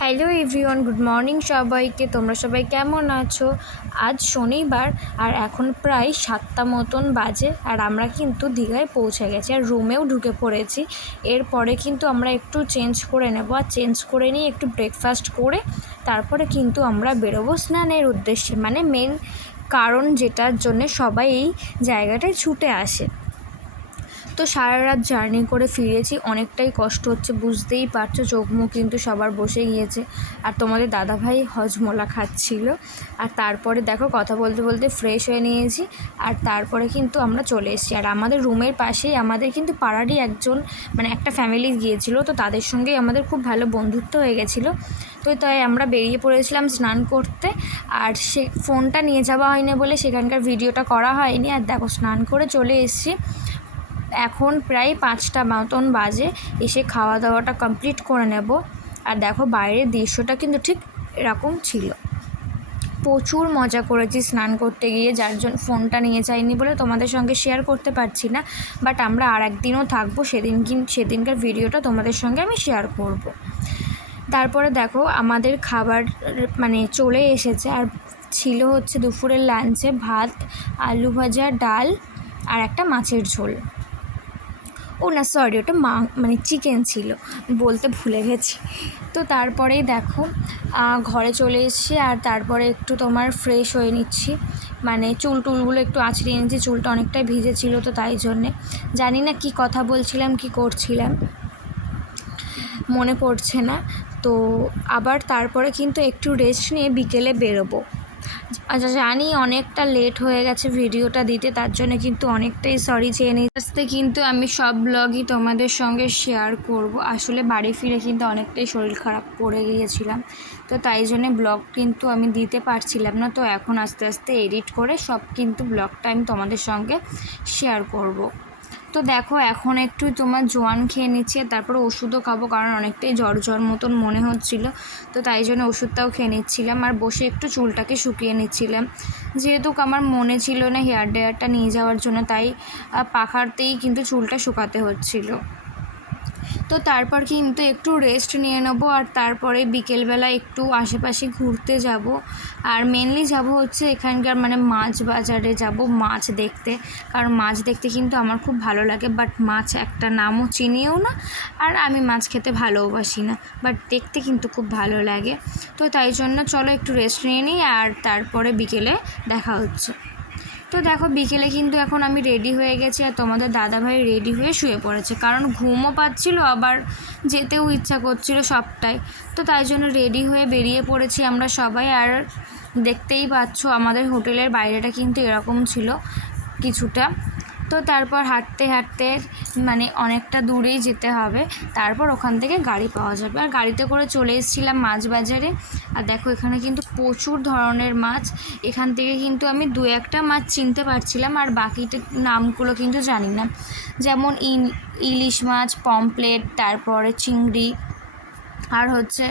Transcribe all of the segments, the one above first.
Hello everyone, good morning সবাইকে। তোমরা সবাই কেমন আছো? আজ শনিবার আর এখন প্রায় 7টা মতন বাজে, আর আমরা কিন্তু দীঘায় পৌঁছে গেছি আর রুমেও ঢুকে পড়েছি। এরপরে কিন্তু আমরা একটু চেঞ্জ করে নেব, আর চেঞ্জ করে নিয়ে একটু ব্রেকফাস্ট করে তারপরে কিন্তু আমরা বেরোবো স্নানের উদ্দেশ্যে, মানে মেন কারণ যেটার জন্যে সবাই এই জায়গাটায় ছুটে আসে। তো সারা রাত জার্নি করে ফিরেছি, অনেকটাই কষ্ট হচ্ছে, বুঝতেই পারছো, চোখ মুখ কিন্তু সবার বসে গিয়েছে। আর তোমাদের দাদাভাই হজমোলা খাচ্ছিল। আর তারপরে দেখো কথা বলতে বলতে ফ্রেশ হয়ে নিয়েছি, আর তারপরে কিন্তু আমরা চলে এসেছি। আর আমাদের রুমের পাশেই আমাদের কিন্তু পাড়ারই একজন, মানে একটা ফ্যামিলি গিয়েছিল, তো তাদের সঙ্গেই আমাদের খুব ভালো বন্ধুত্ব হয়ে গেছিলো। তো তাই আমরা বেরিয়ে পড়েছিলাম স্নান করতে, আর সে ফোনটা নিয়ে যাওয়া হয়নি বলে সেখানকার ভিডিওটা করা হয়নি। আর দেখো স্নান করে চলে এসেছি, এখন প্রায় 5টা মতন বাজে। এসে খাওয়া দাওয়াটা কমপ্লিট করে নেব। আর দেখো বাইরের দৃশ্যটা কিন্তু ঠিক এরকম ছিল। প্রচুর মজা করেছি স্নান করতে গিয়ে, যার জন্য ফোনটা নিয়ে যাইনি বলে তোমাদের সঙ্গে শেয়ার করতে পারছি না। বাট আমরা আর একদিনও থাকবো, সেদিনকার ভিডিওটা তোমাদের সঙ্গে আমি শেয়ার করব। তারপরে দেখো আমাদের খাবার মানে চলে এসেছে, আর ছিল হচ্ছে দুপুরের লাঞ্চে ভাত, আলু ভাজা, ডাল আর একটা মাছের ঝোল। সরি, ওটা মানে চিকেন ছিল, বলতে ভুলে গেছি। তো তারপরেই দেখো ঘরে চলে এসেছি, আর তারপরে একটু তোমার ফ্রেশ হয়ে নিচ্ছি, মানে চুলগুলো একটু আঁচড়িয়ে নিচ্ছি, চুলটা অনেকটাই ভিজেছিল, তো তাই জন্যে জানি না কি কথা বলছিলাম কি করছিলাম, মনে পড়ছে না। তো আবার তারপরে কিন্তু একটু রেস্ট নিয়ে বিকেলে বেরোবো। আচ্ছা, জানি অনেকটা লেট হয়ে গেছে ভিডিওটা দিতে, তার জন্য কিন্তু অনেকটাই সরি চেয়ে নিই। আস্তে কিন্তু আমি সব ব্লগই তোমাদের সঙ্গে শেয়ার করব। আসলে বাড়ি ফিরে কিন্তু অনেকটাই শরীর খারাপ পড়ে গিয়েছিলাম, তো তাই জন্যে ব্লগ কিন্তু আমি দিতে পারছিলাম না। তো এখন আস্তে আস্তে এডিট করে সব কিন্তু ব্লগটা আমি তোমাদের সঙ্গে শেয়ার করব। তো দেখো এখন একটু তোমার জোয়ান খেয়ে নিচ্ছি, তারপর ওষুধও খাবো, কারণ অনেকটাই জ্বর মতন মনে হচ্ছিলো, তো তাই জন্য ওষুধটাও খেয়ে নিচ্ছিলাম। আর বসে একটু চুলটাকে শুকিয়ে নিচ্ছিলাম, যেহেতু আমার মনে ছিল না হেয়ার ড্রায়ারটা নিয়ে যাওয়ার জন্য, তাই পাখাতেই কিন্তু চুলটা শুকাতে হচ্ছিলো। তো তারপর কিন্তু একটু রেস্ট নিয়ে নেবো, আর তারপরে বিকেলবেলা একটু আশেপাশে ঘুরতে যাব। আর মেনলি যাব হচ্ছে এখানকার মানে মাছ বাজারে যাব মাছ দেখতে, কারণ মাছ দেখতে কিন্তু আমার খুব ভালো লাগে। বাট মাছ একটা নামও চিনিও না, আর আমি মাছ খেতে ভালোবাসি না, বাট দেখতে কিন্তু খুব ভালো লাগে। তো তাই জন্য চলো একটু রেস্ট নিয়ে নিই, আর তারপরে বিকেলে দেখা হচ্ছে। তো দেখো বিকেলে কিন্তু এখন আমি রেডি হয়ে গেছি, আর তোমাদের দাদাভাই রেডি হয়ে শুয়ে পড়েছে, কারণ ঘুমও পাচ্ছিল, আবার যেতেও ইচ্ছা করছিল সবটাই। তো তাই জন্য রেডি হয়ে বেরিয়ে পড়েছি আমরা সবাই। আর দেখতেই পাচ্ছ আমাদের হোটেলের বাইরেটা কিন্তু এরকম ছিল কিছুটা। তো তারপর হাঁটতে হাঁটতে মানে অনেকটা দূরেই যেতে হবে, তারপর ওখান থেকে গাড়ি পাওয়া যাবে। আর গাড়িতে করে চলে এসেছিলাম মাছ বাজারে। আর দেখো এখানে কিন্তু প্রচুর ধরনের মাছ, এখান থেকে কিন্তু আমি 2-1টা মাছ চিনতে পারছিলাম, আর বাকিটা নামগুলো কিন্তু জানি না। যেমন ইলিশ মাছ, পমফ্রেট, তারপরে চিংড়ি, আর হচ্ছে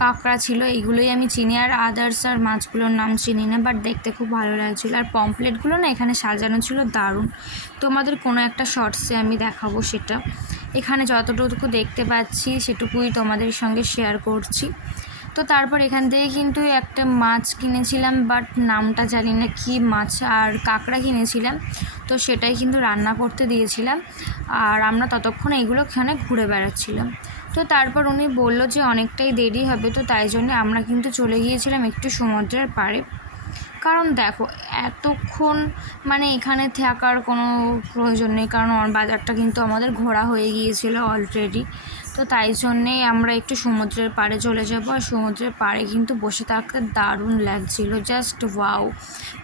কাঁকড়া ছিল, এইগুলোই আমি চিনি। আর আদার্স আর মাছগুলোর নাম চিনি না, বাট দেখতে খুব ভালো লাগছিলো। আর পমফ্রেটগুলো না এখানে সাজানো ছিল দারুণ, তোমাদের কোনো একটা শর্টসে আমি দেখাবো সেটা। এখানে যতটুকু দেখতে পাচ্ছি সেটুকুই তোমাদের সঙ্গে শেয়ার করছি। তো তারপর এখান থেকে কিন্তু একটা মাছ কিনেছিলাম, বাট নামটা জানি না কি মাছ, আর কাঁকড়া কিনেছিলাম, তো সেটাই কিন্তু রান্না করতে দিয়েছিলাম। আর আমরা ততক্ষণ এইগুলো এখানে ঘুরে বেড়াচ্ছিলাম। তো তারপর উনি বলল যে অনেকটাই দেরি হবে, তো তাই জন্য আমরা কিন্তু চলে গিয়েছিলাম একটু সমুদ্রের পাড়ে। কারণ দেখো এতক্ষণ মানে এখানে থাকার কোনো প্রয়োজন নেই, কারণ বাজারটা কিন্তু আমাদের ঘোরা হয়ে গিয়েছিল অলরেডি। তো তাই জন্যেই আমরা একটু সমুদ্রের পাড়ে চলে যাবো। আর সমুদ্রের পাড়ে কিন্তু বসে থাকতে দারুণ লাগছিল, জাস্ট ওয়াও।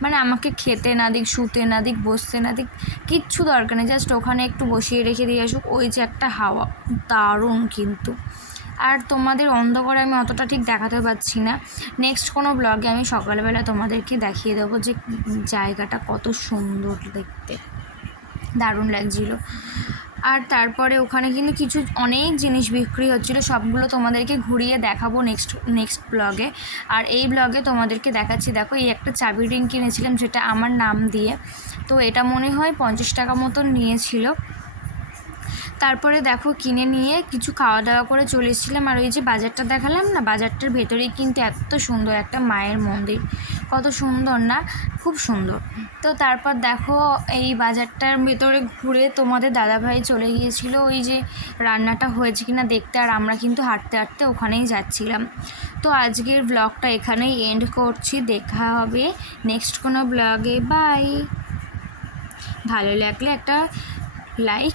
মানে আমাকে খেতে না দিক, শুতে না দিক, বসতে না দিক, কিচ্ছু দরকার নেই, জাস্ট ওখানে একটু বসিয়ে রেখে দিয়ে আসুক, ওই যে একটা হাওয়া, দারুণ কিন্তু। আর তোমাদের অন্ধকারে আমি অতটা ঠিক দেখাতে পারছি না, নেক্সট কোনো ব্লগে আমি সকালবেলা তোমাদেরকে দেখিয়ে দেবো যে জায়গাটা কত সুন্দর দেখতে, দারুণ লাগছিলো। আর তারপরে ওখানে কিন্তু কিছু অনেক জিনিস বিক্রি হচ্ছিলো, সবগুলো তোমাদেরকে ঘুরিয়ে দেখাবো নেক্সট ব্লগে। আর এই ব্লগে তোমাদেরকে দেখাচ্ছি, দেখো এই একটা চাবি রিং কিনেছিলাম, যেটা আমার নাম দিয়ে, তো এটা মনে হয় 50 টাকা মতন নিয়েছিল। তারপরে দেখো কিনে নিয়ে কিছু খাওয়া দাওয়া করে চলে এসেছিলাম। আর ওই যে বাজারটা দেখালাম না, বাজারটার ভেতরেই কিন্তু এত সুন্দর একটা মায়ের মন্দির, কত সুন্দর না, খুব সুন্দর। তো তারপর দেখো এই বাজারটার ভেতরে ঘুরে তোমাদের দাদাভাই চলে গিয়েছিল ওই যে রান্নাটা হয়েছে কিনা দেখতে, আর আমরা কিন্তু হাঁটতে হাঁটতে ওখানেই যাচ্ছিলাম। তো আজকের ব্লগটা এখানেই এন্ড করছি, দেখা হবে নেক্সট কোনো ব্লগে। বাই। ভালো লাগলে একটা লাইক